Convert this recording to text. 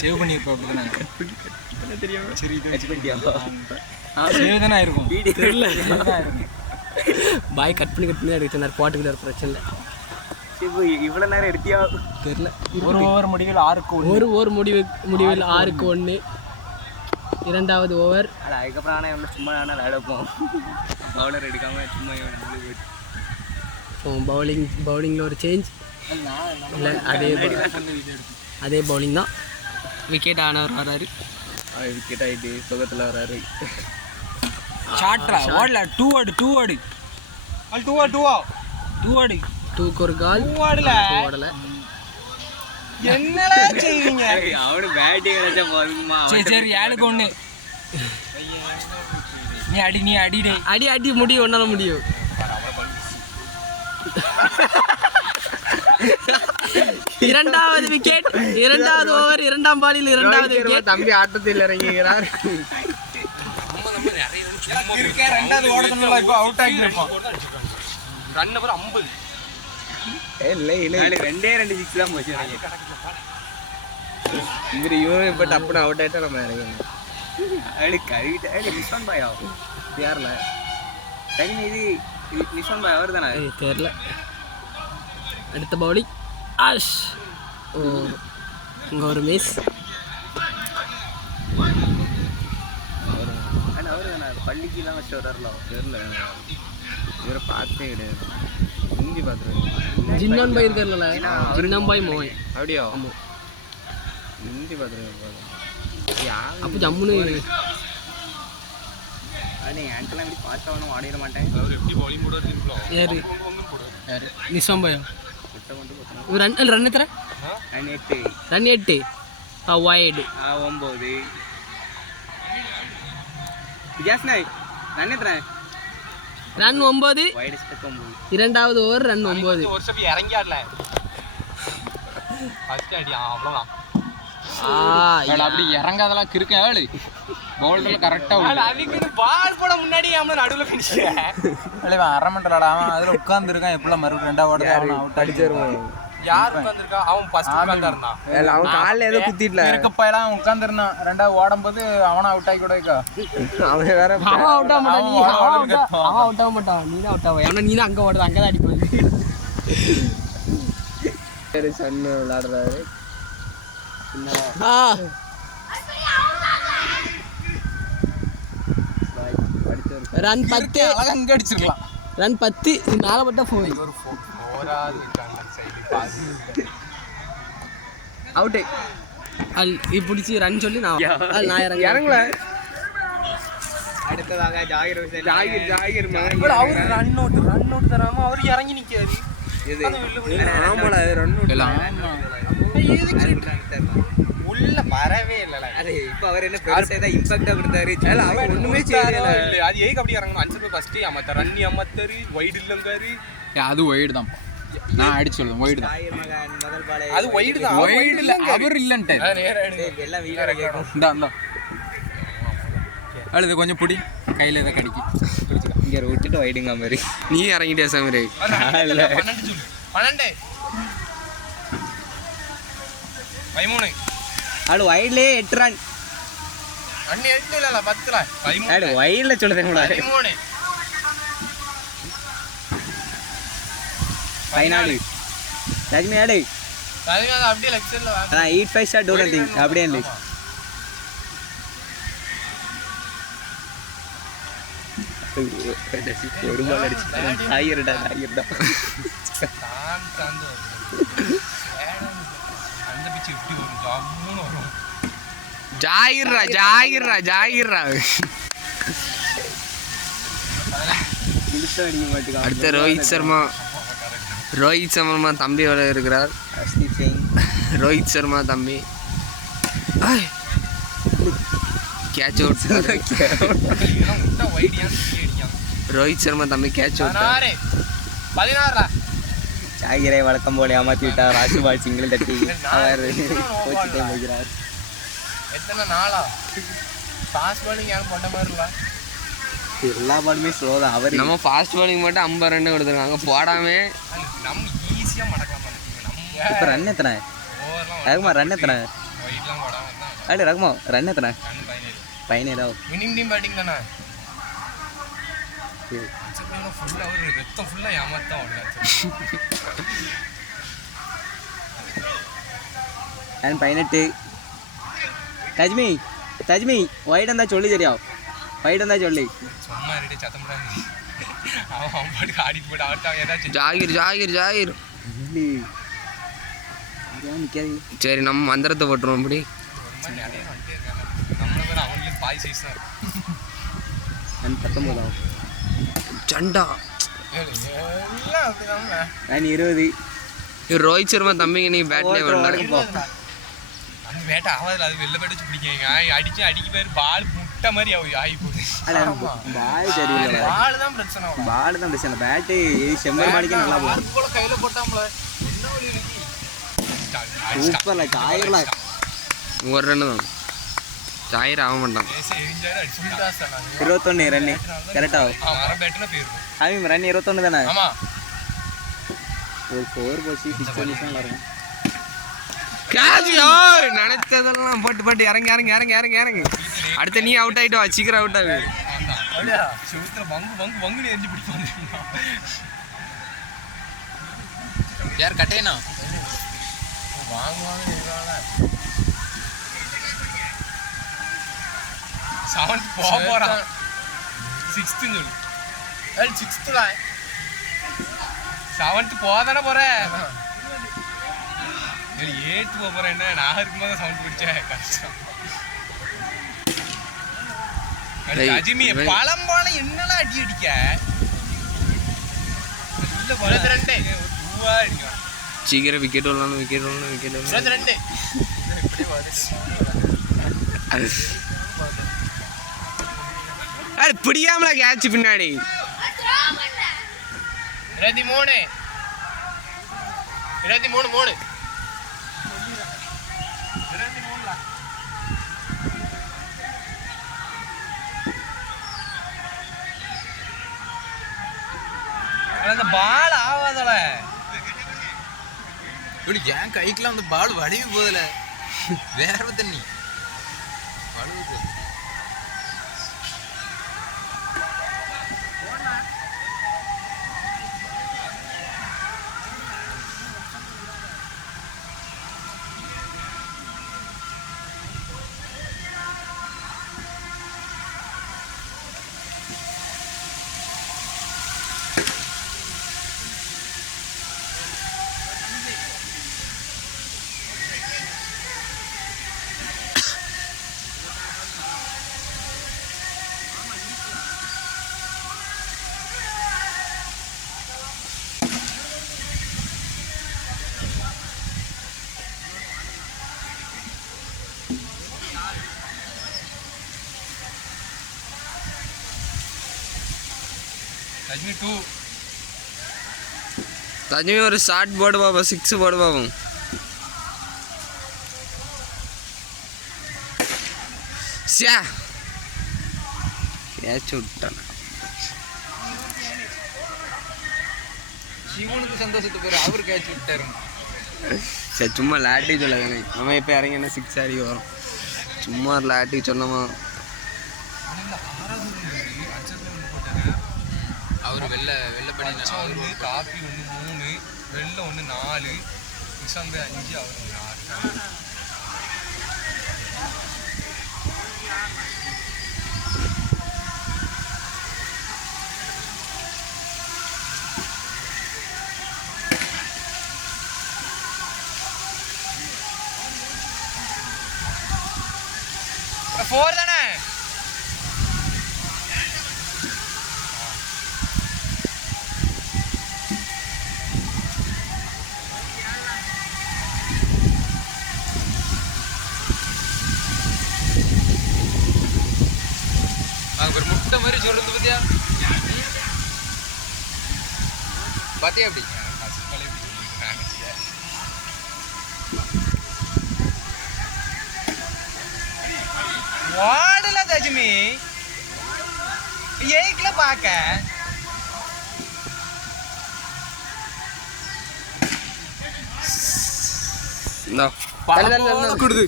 Save பண்ணியிருப்போம் அப்படிதானே தெரியும். சரி இது கட் பண்ணிட்டியா? சேவ் தானே இருக்கும் தெரியல. இருக்கும் பாய் கட் பண்ணி எடுத்துனார் பாட்டுக்குள்ள ஒரு பிரச்சனை இல்லை. இவ்வளோ நேரம் எடுத்தியா? தெரியல. ஒரு ஓவர் முடிவில் 6க்கு 1. ஒரு ஓவர் முடிவில் 6க்கு 1. இரண்டாவது ஓவர். அதுக்கப்புறம் ஆனால் எவ்வளோ சும்மா ஆனால் விளையாடப்போம். பவுலர் எடுக்காமல் சும்மா பவுலிங்கில் ஒரு சேஞ்ச் இல்லை, அதே பவுலிங் தான். விக்கெட் ஆனவர் வராரு. விக்கெட் ஆகிட்டு சுகத்தில் வராரு. ஷார்ட்ரா ஓடல 2 ஓடு 2 ஓடு 2 ஓடு 2 ஓடு 2க்கு ஒரு கால். ஓடல. என்னடா செய்வீங்க? அவனு பேட்டிங் வச்சா போதுமா? சரி சரி 7க்கு 1. நீ அடிடே. அடி முடியும், ஒன்னால முடியும். இரண்டாவது விக்கெட். இரண்டாவது ஓவர், இரண்டாம் பாலில் இரண்டாவது விக்கெட். தம்பி ஆட்டத்தில் இறங்குகிறார். ரெண்டாவது ஓடத்துல இப்போ அவுட் ஆகிருப்பான். Run number 50. இல்லை 2 6 தான் போச்சு. இவன் இப்போ டப்புன்னு அவுட் ஆகிட்டா நம்ம இறங்கணும். அப்படி கழுவிட்டு நிஷான் பாயா யாரில் இது நிஷான் பாய் அவர் தானே? தெரியல. அடுத்த பவுலிங் ஆஷ். ஓ, இங்கே ஒரு மிஸ். அவர் தானே பள்ளிக்கெல்லாம் வச்சு வர்றாருல? தெரியல, இவரை பார்த்தே கிடையாது. ஹிந்தி பார்த்துருக்கேன். ஜின்னான் பாய் இருக்கார்ல, ஜின்னான் பாய் மோய். அப்படியா? ஆமாம், ஹிந்தி பார்த்துருக்கேன். அப்போ ஜம்முன்னு ஆண்டெல்லாம் எப்படி பார்த்தாலும் ஆடிட மாட்டேன். யாரு நிஷாம் பாயா? ரன் எத்தனை? ரன் 8. வைடு 9. விஜயாஸ்னாய் ரன் எத்தனை? ரன் 9. Wide step 9. இரண்டாவது ஓவர் ரன் 9. இறங்கி ஆடல ஃபர்ஸ்ட் அடி அவ்வளோதான். அப்படி இறங்காதெல்லாம் கிறுக்க ஏழு பவுலர்ல கரெக்டா பால் போட முன்னாடி அவன் நடுவில் பிடிச்ச அரை மண்டல் அவன் அதில் உட்காந்துருக்கான். எப்படிலாம் மறுபடியும் ரெண்டாவது அவுட் அடிச்சிருவான். யார் உட்காந்துருக்கா? அவன் ஃபர்ஸ்ட் உட்காந்துருந்தான். அவன் காலில் ஏதோ குத்திட்டல இருக்கப்பெல்லாம் உட்காந்துருந்தான். ரெண்டாவது ஓடும்போது அவனை அவுட் ஆகி கூட வைக்கா. அவன் வேற அவன் அவுட் ஆக மாட்டான். அவன் அவுட் ஆக மாட்டான். நீ தான் அவுட் ஆக. ஏன்னா நீ தான் அங்கே ஓடுறது, அங்கே தான் அடிப்பாங்க. சரி சன்னு விளையாடுறாரு. ரன் 10. அங்க அடிச்சிருக்கலாம். ரன் 10. இது மேலே பட்டா 4. அவுட்டு பிடிச்சி ரன் சொல்லி நான் இறங்கல. அடுத்ததாக ஜாகிர் அவரு ரன் அவுட் தராம அவரு இறங்கி நிக்காது. ஆமாடா ரன் உள்ள வரவே இல்லல. இப்போ அவர் என்ன பெருசா ஏதா இம்பாக்டா கொடுத்தாரு. அவன் ஒண்ணுமே செய்யல. அது ஏக்கு அப்படி இறங்கணும். 5 ரூபாய் ஃபர்ஸ்ட் அமத்த ரன் அமத்தரு வைடு இல்லங்காரு. அது வைடு தான். நான் அடிச்சு சொல்றேன் வைடு தான். முதல் பால் அது வைடு தான். வைடு இல்ல அவர் இல்லன்ட்டே. எல்லாம் வீடியோ கேக்கும். இந்தா அழுது கொஞ்சம் புடி கையில ஏதோ கடிக்கு. இங்க விட்டுட்டு வைடுங்க மாதிரி. நீ இறங்கிட்டே சமீர். இல்ல 12 13 ஆளு வைட்லயே 8 ரன். அண்ணி 8 இல்ல 10 ரன். 13 ஆளு வைட்ல சொல்றேன் உங்கள. 13 ஃபைனல் ராஜ்மி ஆடு. அது அப்படியே லெக்சர்ல வா. நான் 8-5 ஷாட் டூ ரன் அப்படியே இல்லை. ஒரு பால் அடிச்சு ஆயிரடா அந்த பிச்சு இப்படி ஒரு ஜாமுன்னு வரும். ஜாகிர்ரா அடுத்த ரோஹித் சர்மா தம்பி வர இருக்கிறார். ரோஹித் சர்மா தம்பி கேட்ச் அவுட். ரோஹித் சர்மா தம்பி கேட்ச் அவுட். 16 ஜாகிரை வழக்கம் போல ஏமாத்தி விட்டார். ராஜ்பால் சிங்கிள் தட்டி அவர் கோச்சிட்டே போகிறார். எத்தனை நாளா ஃபாஸ்ட் பாலிங் யாரும் போட்ட மாதிரி இல்லை. எல்லா பாலுமே ஸ்லோ தான். அவர் நம்ம ஃபாஸ்ட் பாலிங் மட்டும் 50 ரன் கொடுத்துருக்காங்க போடாமே. நம்ம ஈஸியாக மடக்கலாம். இப்போ ரன் எத்தனை? ரன் எத்தனை? அடி ரகுமா ரன் எத்தனை 17 வினிங் டீம் பேட்டிங் தானே ஃபுல்லாக ஒரு ரத்தம் ஃபுல்லாக ஏமாத்தான் நான் 18 தஜ்மி ஒயிட் இருந்தா சொல்லி சரியா ஒயிட் இருந்தா சொல்லி சும்மா ரெடி சத்தம் போடாது அவன் பாட்டுக்கு ஆடிட்டு போட்டு அவர்கிட்ட ஏதாச்சும் ஜாகிர் சரி நம்ம மந்திரத்தை போட்டுருவோம் அப்படி நிறைய வந்துட்டே இருக்காங்க நம்மளை பேர் அவங்களுக்கு பாய் சைஸ் தான் 19 சண்டா எல்லாம் அப்படிதாங்க நான் 20 ரோஹித் சர்மா தம்பிங்க நீ பேட்லேயே வரல அந்த பேட்டை ஆகாதுல அது வெளில பேட்டு பிடிக்காங்க அடிக்க பேர் பால் முட்டை மாதிரி ஆகி போகுது பால் தான் பிரச்சனை பேட்டு செம்பர் மாடிக்கு நல்லா போகும் போல கையில போட்டாம்ல சூப்பர்ல காயர்ல ஒரு ரன்னு தான் சாயிர ஆக மாட்டான் 21 ரன் கரெக்டா அவன் ரன் 21 தானே ஆமா ஒரு 4 போச்சு 6 நிமிஷம் வரும் நினைச்சதெல்லாம் போட்டு இறங்கி அடுத்த நீ அவுட் ஆயிட்டு வா சீக்கிரம் அவுட் ஆகு வங்கு எரிஞ்சு பிடிப்பாங்க யார் கட்டேனா வாங்குவாங்க செவன்த் போறான் 6th சொல்லு 6th தான் 7th போதானே போறேன் 8th போறேன் என்ன நான் இருக்கும்போது 7th பிடிச்சேன் கஷ்டம் அஜிமி பழம் போல என்னெல்லாம் அடிக்க சீக்கிரம் விக்கெட் விடலாம் பிடிக்காமல கேட்ச் பின்னாடி 23 அந்த பால் ஆகாதல இப்படி ஏன் கைக்கெல்லாம் அந்த பால் வடிவு போதல வேற தண்ணி வடிவு தஜ்மி ஒரு ஷார்ட் போடு பாபா 6 போடு பாபம் கேட்ச் விட்டான் சிவனுக்கு சந்தோஷத்தை பேர் அவர் கேட்ச் விட்டாரு சரி சும்மா லாட்டி சொல்ல நம்ம இப்போ இறங்கினா 6 அடி வரும் சும்மா லாட்டி சொன்னோமா அவர் வெள்ளை பண்ணி ஒன்று காப்பி 1 3 வெள்ளை 1 4 நிசாந்த் 5 அவர் 6 4 தானே ஒரு முட்டை மாதிரி சொல்றது பத்தியா பாத்தியா அப்படி வாடல தஜ்மி ஏய்க்குல பாக்க கொடுது